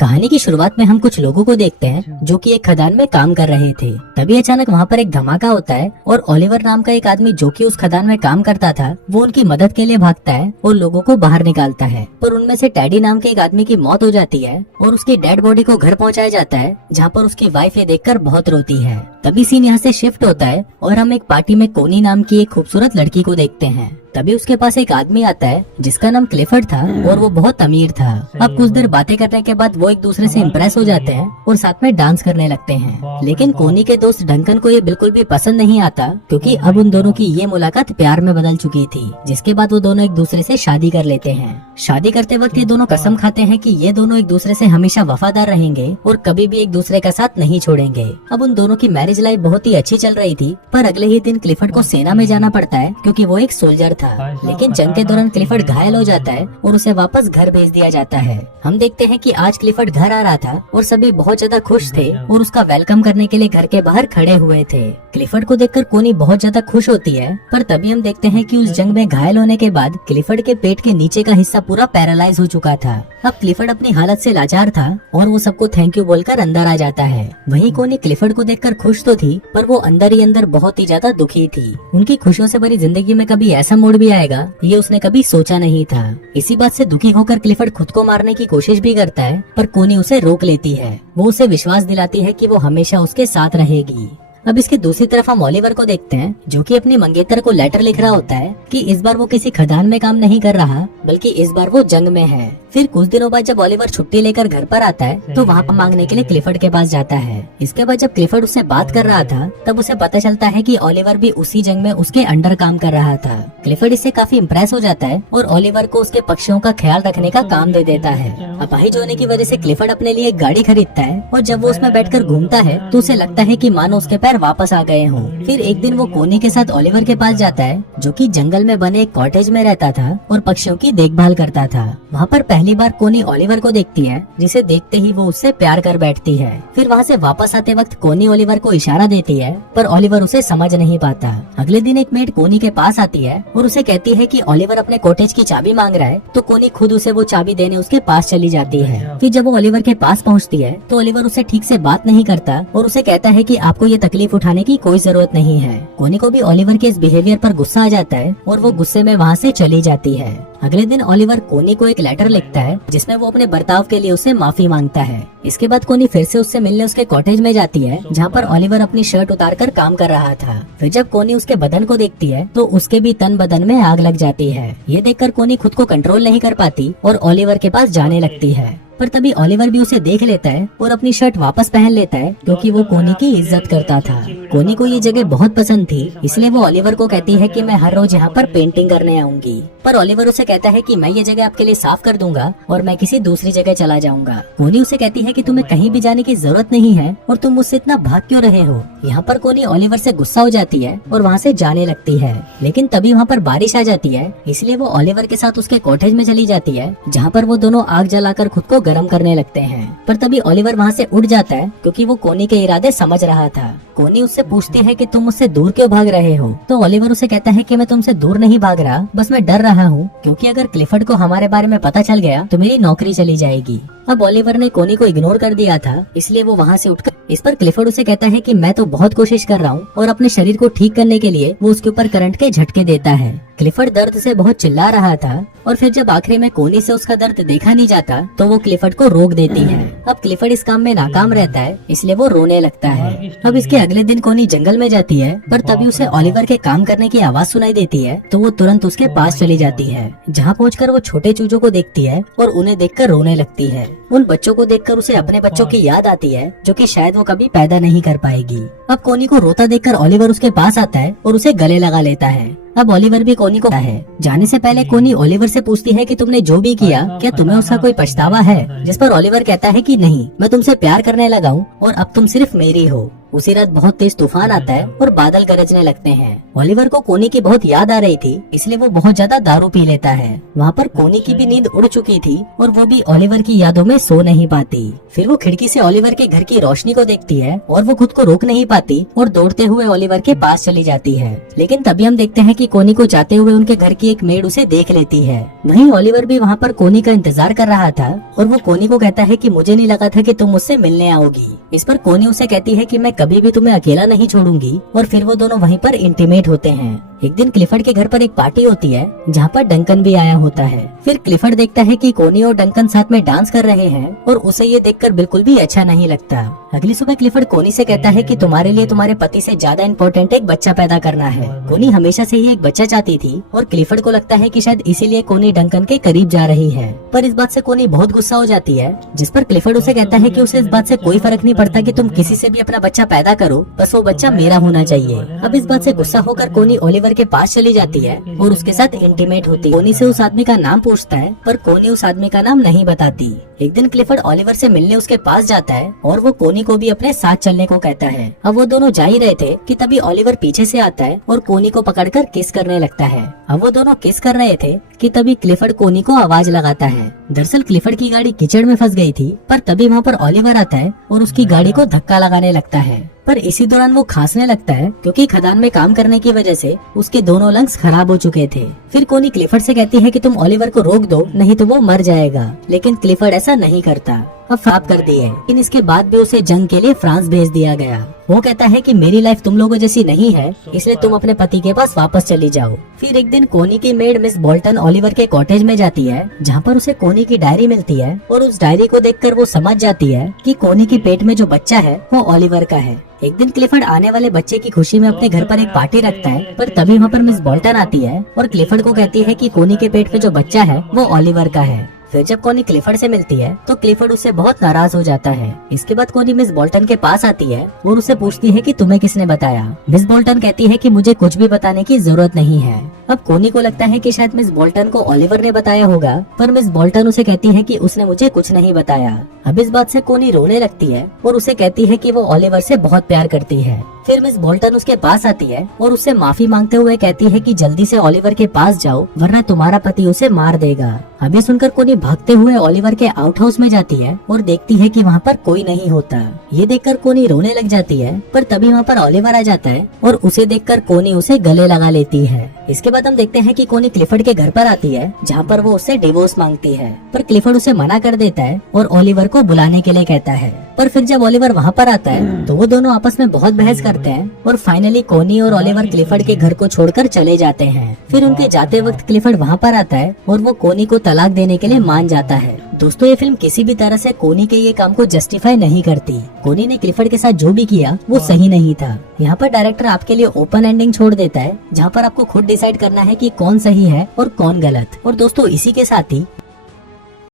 कहानी की शुरुआत में हम कुछ लोगों को देखते हैं जो कि एक खदान में काम कर रहे थे। तभी अचानक वहाँ पर एक धमाका होता है और ओलिवर नाम का एक आदमी जो कि उस खदान में काम करता था वो उनकी मदद के लिए भागता है और लोगों को बाहर निकालता है। पर उनमें से टैडी नाम के एक आदमी की मौत हो जाती है और उसकी डेड बॉडी को घर पहुँचाया जाता है, जहाँ पर उसकी वाइफ ये देखकर बहुत रोती है। तभी सीन यहाँ से शिफ्ट होता है और हम एक पार्टी में कोनी नाम की एक खूबसूरत लड़की को देखते हैं। तभी उसके पास एक आदमी आता है जिसका नाम क्लिफर्ड था और वो बहुत अमीर था। अब कुछ देर बातें करने के बाद वो एक दूसरे से इम्प्रेस हो जाते हैं और साथ में डांस करने लगते हैं। लेकिन कोनी के दोस्त डंकन को ये बिल्कुल भी पसंद नहीं आता, क्योंकि अब उन दोनों की ये मुलाकात प्यार में बदल चुकी थी, जिसके बाद वो दोनों एक दूसरे से शादी कर लेते हैं। शादी करते वक्त ये दोनों कसम खाते हैं कि ये दोनों एक दूसरे से हमेशा वफादार रहेंगे और कभी भी एक दूसरे का साथ नहीं छोड़ेंगे। अब उन दोनों की मैरिज लाइफ बहुत ही अच्छी चल रही थी, पर अगले ही दिन क्लिफर्ड को सेना में जाना पड़ता है क्योंकि वो एक सोल्जर था। लेकिन जंग के दौरान क्लिफर्ड घायल हो जाता है और उसे वापस घर भेज दिया जाता है। हम देखते हैं कि आज क्लिफर्ड घर आ रहा था और सभी बहुत ज्यादा खुश थे और उसका वेलकम करने के लिए घर के बाहर खड़े हुए थे। क्लिफर्ड को देखकर कोनी बहुत ज्यादा खुश होती है, पर तभी हम देखते हैं कि उस जंग में घायल होने के बाद क्लिफर्ड के पेट के नीचे का हिस्सा पूरा पैरालाइज हो चुका था। अब क्लिफर्ड अपनी हालत से लाचार था और वो सबको थैंक यू बोलकर अंदर आ जाता है। वहीं कोनी क्लिफर्ड को देखकर खुश तो थी, पर वो अंदर ही अंदर बहुत ही ज्यादा दुखी थी। उनकी खुशियों से भरी जिंदगी में कभी ऐसा मोड़ भी आएगा ये उसने कभी सोचा नहीं था। इसी बात से दुखी होकर क्लिफर्ड खुद को मारने की कोशिश भी करता है, पर कोनी उसे रोक लेती है। वो उसे विश्वास दिलाती है कि वो हमेशा उसके साथ रहेगी। अब इसके दूसरी तरफ हम ओलिवर को देखते हैं जो कि अपनी मंगेतर को लेटर लिख रहा होता है कि इस बार वो किसी खदान में काम नहीं कर रहा, बल्कि इस बार वो जंग में है। फिर कुछ दिनों बाद जब ओलिवर छुट्टी लेकर घर पर आता है तो वहाँ पर मांगने के लिए क्लिफर्ड के पास जाता है। इसके बाद जब क्लिफर्ड उससे बात कर रहा था तब उसे पता चलता है कि ओलिवर भी उसी जंग में उसके अंडर काम कर रहा था। क्लिफर्ड इससे काफी इम्प्रेस हो जाता है और ओलिवर को उसके पक्षियों का ख्याल रखने का काम दे देता है। अपाहिज होने की वजह से क्लिफर्ड अपने लिए एक गाड़ी खरीदता है और जब वो उसमें बैठकर घूमता है तो उसे लगता है कि मानो उसके पैर वापस आ गए हों। फिर एक दिन वो कोनी के साथ ओलिवर के पास जाता है जो कि जंगल में बने एक कॉटेज में रहता था और पक्षियों की देखभाल करता था। वहाँ पर पहली बार कोनी ओलिवर को देखती है, जिसे देखते ही वो उससे प्यार कर बैठती है। फिर वहाँ से वापस आते वक्त कोनी ओलिवर को इशारा देती है, पर ओलिवर उसे समझ नहीं पाता। अगले दिन एक मेड कोनी के पास आती है और उसे कहती है कि ओलिवर अपने कॉटेज की चाबी मांग रहा है, तो कोनी खुद उसे वो चाबी देने उसके पास चली जाती है। फिर जब वो ओलिवर के पास पहुँचती है तो ओलिवर उसे ठीक से बात नहीं करता और उसे कहता है कि आपको ये तकलीफ उठाने की कोई जरूरत नहीं है। कोनी को भी ओलिवर के इस बिहेवियर पर गुस्सा आ जाता है और वो गुस्से में वहाँ से चली जाती है। अगले दिन ओलिवर कोनी को एक लेटर लिखता है जिसमें वो अपने बर्ताव के लिए उससे माफी मांगता है। इसके बाद कोनी फिर से उससे मिलने उसके कॉटेज में जाती है जहाँ पर ओलिवर अपनी शर्ट उतारकर काम कर रहा था। फिर जब कोनी उसके बदन को देखती है तो उसके भी तन बदन में आग लग जाती है। ये देखकर कोनी खुद को कंट्रोल नहीं कर पाती और ओलिवर के पास जाने लगती है, पर तभी ओलिवर भी उसे देख लेता है और अपनी शर्ट वापस पहन लेता है क्योंकि वो कोनी की इज्जत करता था। कोनी को ये जगह बहुत पसंद थी, इसलिए वो ओलिवर को कहती है कि मैं हर रोज यहाँ पर पेंटिंग करने आऊंगी। पर ओलिवर उसे कहता है कि मैं ये जगह आपके लिए साफ कर दूंगा और मैं किसी दूसरी जगह चला जाऊंगा। कोनी उसे कहती है कि तुम्हें कहीं भी जाने की जरूरत नहीं है और तुम मुझसे इतना भाग क्यों रहे हो। यहाँ पर कोनी ओलिवर से गुस्सा हो जाती है और वहाँ से जाने लगती है। लेकिन तभी वहाँ पर बारिश आ जाती है, इसलिए वो ओलिवर के साथ उसके कॉटेज में चली जाती है जहाँ पर वो दोनों आग जलाकर खुद को गर्म करने लगते हैं। पर तभी ओलिवर वहाँ से उठ जाता है क्योंकि वो कोनी के इरादे समझ रहा था। कोनी उससे पूछती है कि तुम मुझसे दूर क्यों भाग रहे हो, तो ओलिवर उसे कहता है कि मैं तुमसे दूर नहीं भाग रहा, बस मैं डर रहा हूँ क्योंकि अगर क्लिफर्ड को हमारे बारे में पता चल गया तो मेरी नौकरी चली जाएगी। अब ओलिवर ने कोनी को इग्नोर कर दिया था, इसलिए वो वहाँ से उठकर इस पर क्लिफर्ड उसे कहता है कि मैं तो बहुत कोशिश कर रहा हूँ और अपने शरीर को ठीक करने के लिए वो उसके ऊपर करंट के झटके देता है। क्लिफर्ड दर्द से बहुत चिल्ला रहा था और फिर जब आखिरी में कोनी से उसका दर्द देखा नहीं जाता तो वो क्लिफर्ड को रोक देती है। अब क्लिफर्ड इस काम में नाकाम रहता है, इसलिए वो रोने लगता है। अब इसके अगले दिन कोनी जंगल में जाती है, पर तभी उसे ओलिवर के काम करने की आवाज सुनाई देती है तो वो तुरंत उसके पास चली जाती है, जहाँ पहुंचकर वो छोटे चूजों को देखती है और उन्हें देखकर रोने लगती है। उन बच्चों को देखकर उसे अपने बच्चों की याद आती है जो कि शायद वो कभी पैदा नहीं कर पाएगी। अब कोनी को रोता देखकर ओलिवर उसके पास आता है और उसे गले लगा लेता है। अब ओलिवर भी कोनी को है। जाने से पहले कोनी ओलिवर से पूछती है कि तुमने जो भी किया क्या तुम्हें उसका कोई पछतावा है, जिस पर ओलिवर कहता है कि नहीं, मैं तुमसे प्यार करने लगा हूँ और अब तुम सिर्फ मेरी हो। उसी रात बहुत तेज तूफान आता है और बादल गरजने लगते हैं। ओलिवर को कोनी की बहुत याद आ रही थी, इसलिए वो बहुत ज्यादा दारू पी लेता है। वहाँ पर कोनी की भी नींद उड़ चुकी थी और वो भी ओलिवर की यादों में सो नहीं पाती। फिर वो खिड़की से ओलिवर के घर की रोशनी को देखती है और वो खुद को रोक नहीं पाती और दौड़ते हुए ओलिवर के पास चली जाती है। लेकिन तभी हम देखते हैं कि कोनी को जाते हुए उनके घर की एक मेड उसे देख लेती है। वहीं ओलिवर भी वहाँ पर कोनी का इंतजार कर रहा था और वो कोनी को कहता है कि मुझे नहीं लगा था कि तुम मुझसे मिलने आओगी। इस पर कोनी उसे कहती है कि मैं कभी भी तुम्हें अकेला नहीं छोड़ूंगी और फिर वो दोनों वहीं पर इंटीमेट होते हैं। एक दिन क्लिफर्ड के घर पर एक पार्टी होती है जहाँ पर डंकन भी आया होता है। फिर क्लिफर्ड देखता है कि कोनी और डंकन साथ में डांस कर रहे हैं और उसे ये देखकर बिल्कुल भी अच्छा नहीं लगता। अगली सुबह क्लिफर्ड कोनी से कहता है कि तुम्हारे लिए तुम्हारे पति से ज्यादा इम्पोर्टेंट एक बच्चा पैदा करना है। कोनी हमेशा से ही एक बच्चा चाहती थी और क्लिफर्ड को लगता है कि शायद इसीलिए कोनी डंकन के करीब जा रही है। पर इस बात से कोनी बहुत गुस्सा हो जाती है, जिस पर क्लिफर्ड उसे कहता है कि उसे इस बात से कोई फर्क नहीं पड़ता कि तुम किसी से भी अपना बच्चा पैदा करो, बस वो बच्चा मेरा होना चाहिए। अब इस बात से गुस्सा होकर कोनी ओलिवर के पास चली जाती है और उसके साथ इंटीमेट होती है। कोनी से उस आदमी का नाम पूछता है पर कोनी उस आदमी का नाम नहीं बताती। एक दिन क्लिफर्ड ओलिवर से मिलने उसके पास जाता है और वो कोनी को भी अपने साथ चलने को कहता है। अब वो दोनों जा ही रहे थे कि तभी ओलिवर पीछे से आता है और कोनी को पकड़कर किस करने लगता है। अब वो दोनों किस कर रहे थे कि तभी क्लिफर्ड कोनी को आवाज लगाता है। दरअसल क्लिफर्ड की गाड़ी कीचड़ में फंस गई थी, पर तभी वहाँ पर ओलिवर आता है और उसकी गाड़ी को धक्का लगाने लगता है। पर इसी दौरान वो खांसने लगता है क्योंकि खदान में काम करने की वजह से उसके दोनों लंग्स खराब हो चुके थे। फिर कोनी क्लिफर्ड से कहती है कि तुम ओलिवर को रोक दो, नहीं तो वो मर जाएगा। लेकिन क्लिफर्ड ऐसा नहीं करता। अब फ्राप कर दी है, लेकिन इसके बाद भी उसे जंग के लिए फ्रांस भेज दिया गया। वो कहता है कि मेरी लाइफ तुम लोगों जैसी नहीं है, इसलिए तुम अपने पति के पास वापस चली जाओ। फिर एक दिन कोनी की मेड मिस बोल्टन ओलिवर के कॉटेज में जाती है जहाँ पर उसे कोनी की डायरी मिलती है और उस डायरी को देखकर वो समझ जाती है कि कोनी के पेट में जो बच्चा है वो ओलिवर का है। एक दिन क्लिफर्ड आने वाले बच्चे की खुशी में अपने घर पर एक पार्टी रखता है, पर तभी वहाँ पर मिस बोल्टन आती है और क्लिफर्ड को कहती है कि कोनी के पेट में जो बच्चा है वो ओलिवर का है। फिर जब कोनी क्लिफर्ड से मिलती है तो क्लिफर्ड उससे बहुत नाराज हो जाता है। इसके बाद कोनी मिस बोल्टन के पास आती है और उससे पूछती है कि तुम्हें किसने बताया। मिस बोल्टन कहती है कि मुझे कुछ भी बताने की जरूरत नहीं है। अब कोनी को लगता है कि शायद मिस बोल्टन को ओलिवर ने बताया होगा, पर मिस बोल्टन उसे कहती है कि उसने मुझे कुछ नहीं बताया। अब इस बात से कोनी रोने लगती है और उसे कहती है कि वो ओलिवर से बहुत प्यार करती है। फिर मिस बोल्टन उसके पास आती है और उससे माफी मांगते हुए कहती है कि जल्दी से ओलिवर के पास जाओ वरना तुम्हारा पति उसे मार देगा। अभी सुनकर कोनी भागते हुए ओलिवर के आउट हाउस में जाती है और देखती है कि वहाँ पर कोई नहीं होता। ये देखकर कोनी रोने लग जाती है, पर तभी वहाँ पर ओलिवर आ जाता है और उसे देखकर कोनी उसे गले लगा लेती है। इसके बाद हम देखते हैं कि कोनी क्लिफर्ड के घर पर आती है जहाँ पर वो उससे डिवोर्स मांगती है, पर क्लिफर्ड उसे मना कर देता है और ओलिवर को बुलाने के लिए कहता है। पर फिर जब ओलिवर वहाँ पर आता है तो वो दोनों आपस में बहुत बहस करते हैं और फाइनली कोनी और ओलिवर क्लिफर्ड के घर को छोड़कर चले जाते हैं। फिर उनके जाते वक्त क्लिफर्ड वहाँ पर आता है और वो कोनी को तलाक देने के लिए मान जाता है। दोस्तों ये फिल्म किसी भी तरह से कोनी के ये काम को जस्टिफाई नहीं करती। कोनी ने क्लिफर्ड के साथ जो भी किया वो सही नहीं था। यहाँ पर डायरेक्टर आपके लिए ओपन एंडिंग छोड़ देता है जहाँ पर आपको खुद डिसाइड करना है कि कौन सही है और कौन गलत। और दोस्तों इसी के साथ ही